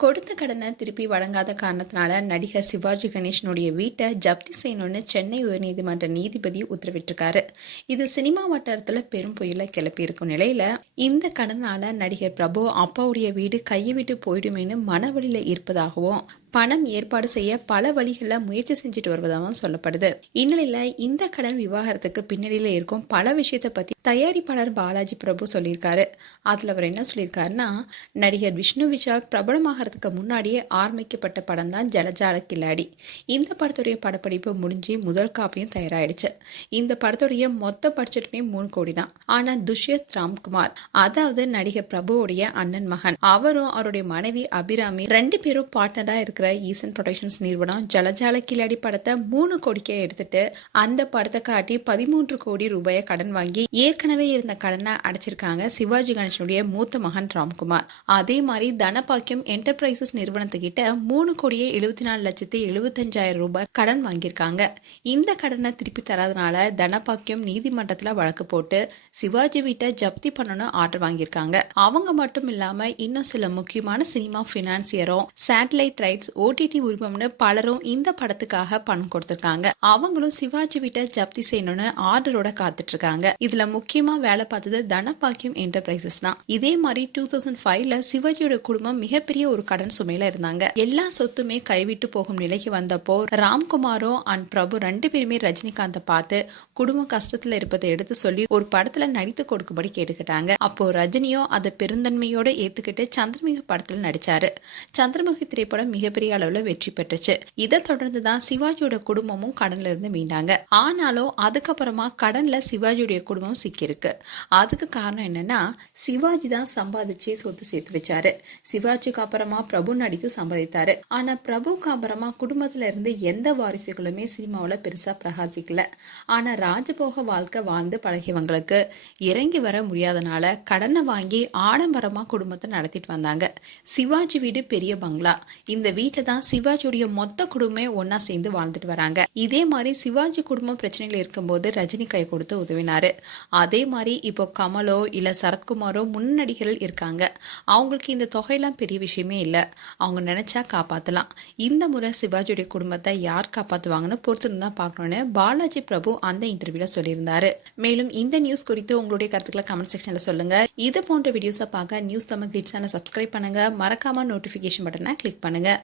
கொடுத்த கடனை திருப்பி வழங்காத காரணத்தினால நடிகர் சிவாஜி கணேசனுடைய வீட்டை ஜப்தி செய்யணும்னு சென்னை உயர்நீதிமன்ற நீதிபதி உத்தரவிட்டிருக்காரு. இது சினிமா வட்டாரத்துல பெரும் புயலை கிளப்பியிருக்கும் நிலையில இந்த கடனால நடிகர் பிரபு அப்பாவுடைய வீடு கையை விட்டு போயிடுமேனு மனவழியில இருப்பதாகவும் பணம் ஏற்பாடு செய்ய பல வழிகளில் முயற்சி செஞ்சுட்டு வருவதாகவும் சொல்லப்படுது. இந்நிலையில இந்த கடன் விவாகரத்துக்கு பின்னணியில இருக்கும் பல விஷயத்தை பத்தி தயாரிப்பாளர் பாலாஜி பிரபு சொல்லியிருக்காரு. அதுல அவர் என்ன சொல்லியிருக்காருன்னா, நடிகர் விஷ்ணு விஷால் பிரபலமாகறதுக்கு முன்னாடியே ஆரம்பிக்கப்பட்ட படம் தான் ஜலஜால கில்லாடி. இந்த படத்துடைய படப்பிடிப்பு முடிஞ்சு முதல் காப்பியும் தயாராயிடுச்சு. இந்த படத்துடைய மொத்த பட்ஜெட்டுமே 3 கோடி தான். ஆனா துஷ்யந்த் ராம்குமார், அதாவது நடிகர் பிரபுவுடைய அண்ணன் மகன், அவரும் அவருடைய மனைவி அபிராமி 2 பேரும் பார்ட்னரா இருக்கிற ஈசன் ப்ரொடக்ஷன்ஸ் நிறுவனம் ஜலஜால கில்லாடி படத்தை 3 கோடிக்கே எடுத்துட்டு அந்த படத்தை காட்டி 13 கோடி ரூபாயை கடன் வாங்கி ஏற்கனவே இருந்த கடனை அடைச்சிருக்காங்க சிவாஜி கணேசனுடைய மூத்த மகன் ராம்குமார். அதே மாதிரி தனபாக்கியம் என்டர்பிரைசஸ் நிறுவனத்துக்கிட்ட 3 கோடியே 74,75,000 ரூபாய் கடன் வாங்கியிருக்காங்க. இந்த கடனை திருப்பி தராதனால தனபாக்கியம் நீதிமன்றத்துல வழக்கு போட்டு சிவாஜி வீட்டை ஜப்தி பண்ணணும் ஆர்டர் வாங்கியிருக்காங்க. அவங்க மட்டும் இல்லாம இன்னும் சில முக்கியமான சினிமா பினான்சியரும் சேட்டலைட் ரைட்ஸ் ஓடிடி உரிமம்னு பலரும் இந்த படத்துக்காக பணம் கொடுத்திருக்காங்க. அவங்களும் சிவாஜி வீட்டை ஜப்தி செய்யணும்னு ஆர்டரோட காத்துட்டு இருக்காங்க. இதுல முக்கியமா வேலை பார்த்தது தனபாக்கியம் என்டர்பிரைசஸ் தான். இதே மாதிரி 2005ல சிவாஜியோட குடும்பம் மிகப்பெரிய ஒரு கடன் சுமையில இருந்தாங்க. எல்லா சொத்துமே கைவிட்டு போகும் நிலைக்கு வந்தப்போ ராம்குமாரும் அண்ட் பிரபு 2 பேருமே ரஜினிகாந்தை பார்த்து குடும்பம் கஷ்டத்துல இருப்பதை எடுத்து சொல்லி ஒரு படத்துல நடித்து கொடுக்கும்படி கேட்டுக்கிட்டாங்க. அப்போ ரஜினியோ அதை பெருந்தன்மையோட ஏத்துக்கிட்டு சந்திரமுகி படத்துல நடிச்சாரு. சந்திரமுகி திரைப்படம் மிகப்பெரிய அளவுல வெற்றி பெற்றுச்சு. இதை தொடர்ந்துதான் சிவாஜியோட குடும்பமும் கடன்ல இருந்து மீண்டாங்க. ஆனாலும் அதுக்கப்புறமா கடன்ல சிவாஜியோட குடும்பம் சிக்கியிருக்கு. அதுக்கு காரணம் என்னன்னா, சிவாஜி தான் சம்பாதிச்சு சொத்து சேர்த்து வச்சாரு. சிவாஜிக்கு அப்புறமா பிரபு நடித்து சம்பாதித்தாரு. ஆனா பிரபுக்கு அப்புறமா குடும்பத்துல இருந்து எந்த வாரிசுகளுமே சினிமாவில பெருசா பிரகாசிக்கல. ஆனா ராஜபோக வாழ்க்கை வாழ்ந்து பழகியவங்களுக்கு இறங்கி வர முடியாதனால கடனை வாங்கி ஆடம்பரமா குடும்பத்தை நடத்திட்டு வந்தாங்க. சிவாஜி வீடு பெரிய பங்களா. இந்த வீட்டுல தான் சிவாஜியுடைய மொத்த குடும்பமே ஒன்னா சேர்ந்து வாழ்ந்துட்டு வராங்க. இதே மாதிரி சிவாஜி குடும்பம் பிரச்சனைகள் இருக்கும்போது ரஜினி கை கொடுத்து உதவினாரு. அதே மாதிரி இப்போ கமலோ இல்ல சரத்குமாரோ முன்னடிகள் இருக்காங்க. அவங்களுக்கு இந்த தொகையெல்லாம் பெரிய விஷயமே இல்ல. அவங்க நினைச்சா காப்பாத்தலாம். இந்த முறை சிவாஜியுடைய குடும்பத்தை யார் காப்பாத்துவாங்கன்னு பொறுத்து தான் பார்க்கணும்னு பாலாஜி பிரபு அந்த இன்டர்வியூல சொல்லியிருந்தாரு. மேலும் இந்த நியூஸ் குறித்து உங்களுடைய கருத்துக்களை கமெண்ட் செக்ஷன்ல சொல்லுங்க. இது போன்ற வீடியோஸை பார்க்க நியூஸ் தமிழ் கிளிட்ஸ் சேனலை சப்ஸ்கிரைப் பண்ணுங்க. மறக்காம நோட்டிபிகேஷன் பட்டனை கிளிக் பண்ணுங்க.